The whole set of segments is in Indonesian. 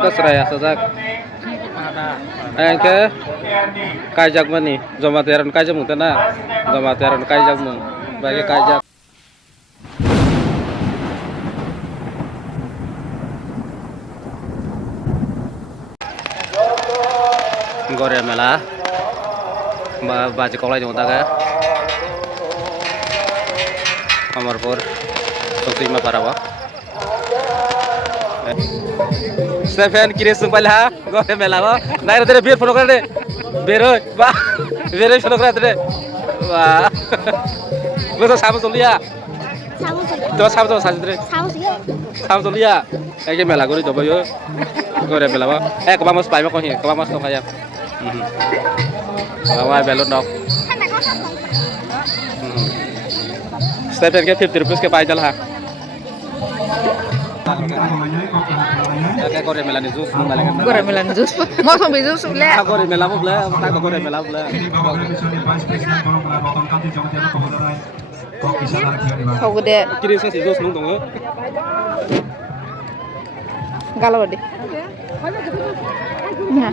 Orka seraya sajak. Angke kajak mani joma teran kajak mutana joma teran kajak mung bagi kajak gore mela baji kolai jong taga Amarpur Suktima Parawa Stephen kiri sumpah gore mela ba naik tere bir foto kare bero ba bero foto kare tere wah betul sama solia to sama to saja tere sama solia kayak mela gore coba yo gore mela ba kebang mas pai ma kau kebang mas kau kayak kebang belon dok Stephen ke 50 rupiah ke pai jalan Kayak gore melani jus mengalengan. Gore melani jus. Mau sambil jus boleh. Gore melamu boleh, tak gore melamu boleh. Kau gede. Kiri sih jus nung dong. Galau deh. Nah.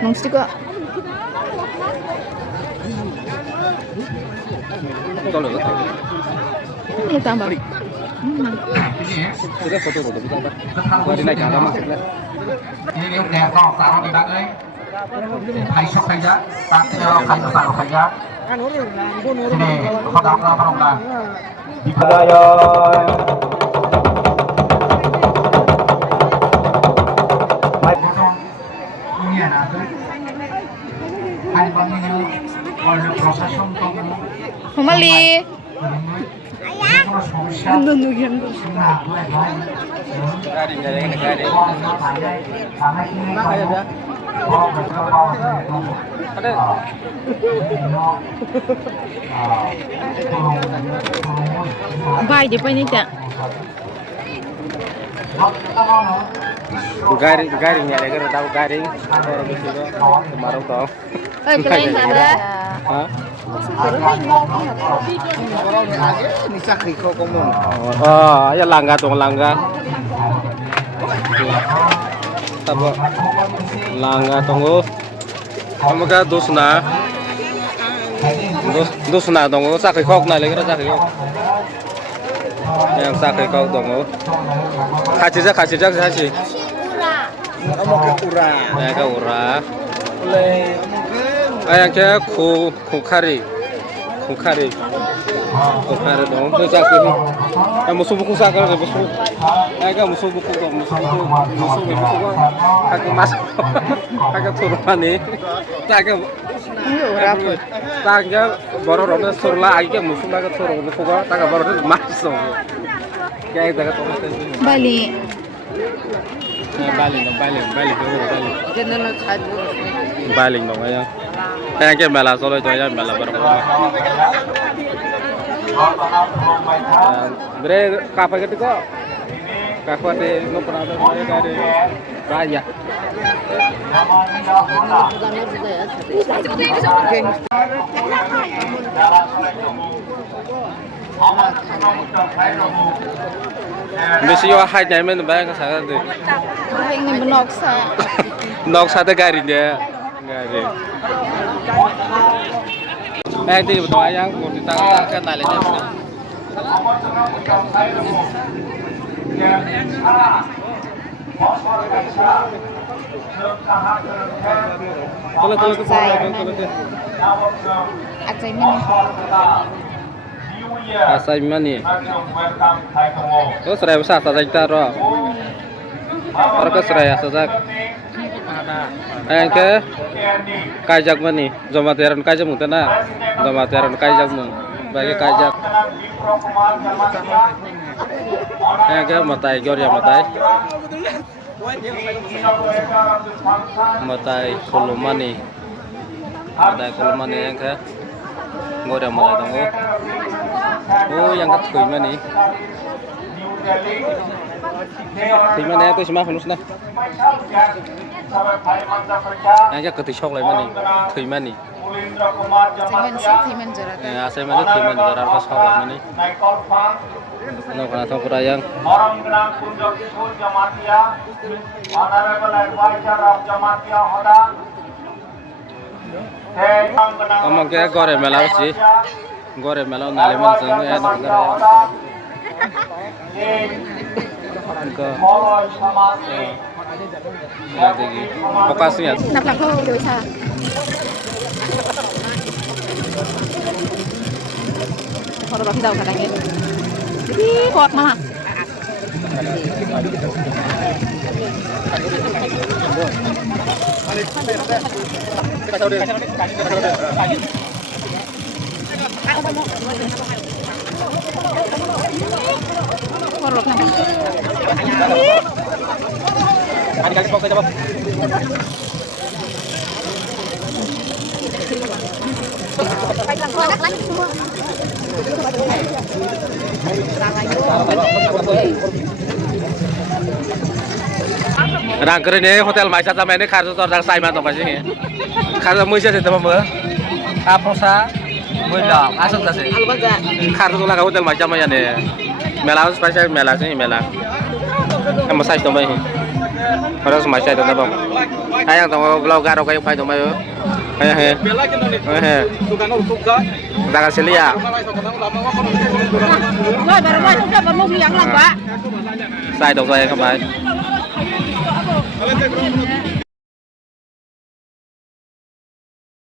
Nung stick kok. Tolong. Ini tambah. Sudah foto bisa apa? Gua di naik kamera mas. Ini udah kok taruh di bawah. Hai sok aja, pasti orang kayu taruh aja. Sini, kodok. Di bawah. Ini ada. Hai bangnya, kalau proses untuk Homali. Bay di pani tak? Garing ya, agar tahu garing. Orang itu kemarin tahu. Kelain ada. Hah? Ya langga tuh langga. Tabo langga tunggu. Kamu kan dusna tunggu sakit kok nale kira sakit kok. Yang sakit kok tunggu. Kasih. Kamu ke ura. Ya ke ura. Ayang ke kukari dong. Bisa sih. Musuh buku sakar musuh. Ayang musuh buku dong musuh. Agak mas. Agak turun nih. Tangga baru orang surla agak musuh agak turun buku gua. Tangga baru itu masuk. Kayak itu kata Bali. Baling dong ayang. Ayang ke mela solo itu ayang mela berapa? Bre kapan ketika? Kapan deh no pernah ada mereka ada raya. Mesti yo hai nyai men bayang saya tu. Ini menoksa. Noksa tu garing dia. Garing. Itu betul ayang mau ditangkap tali dia. Kalau asai mani. Oh serai besar saja kita roh. Orka seraya sajak. Angke kajak mani joma teran kajak mutana joma teran kajak mung bagi kajak. Angke matai gore matai kulumani angke gore matai tunggu. Oh yang kat mani. Mana itu semua hanusna. Yang ke tisok lagi mana? Tui mana? Timan jarak. Saya mana jarak ke sekolah mana? Nongkrong atau kurang Orang Minang Kunjung School Jamatia, Honorable Advisor of Jamatia Hoda. Ngomong ke gore melau sih. Gore melau naliman seng ya nongkrong. Lokasinya. Nạp lạc thôi, đối xa. Kalau udah jauh katanya. Ih, kuat mah. Kalau Rangker ini hotel Maisat sama ini kartu tordang Saiman tuh pasti. Kartu muisya sih teman teman. Aprosa, mudah. Asal tak sih. Kartu tuh laga hotel macam mana nih? Melau spesial melau sih melau. Kamu saya tuh ini. Harus macam itu teman. Ayang tuh belau garuk kayak apa itu mayu. Hehe. Hehe. Kita kasih lihat. baru udah baru yang lah, Pak. Saya dong saya kemarin.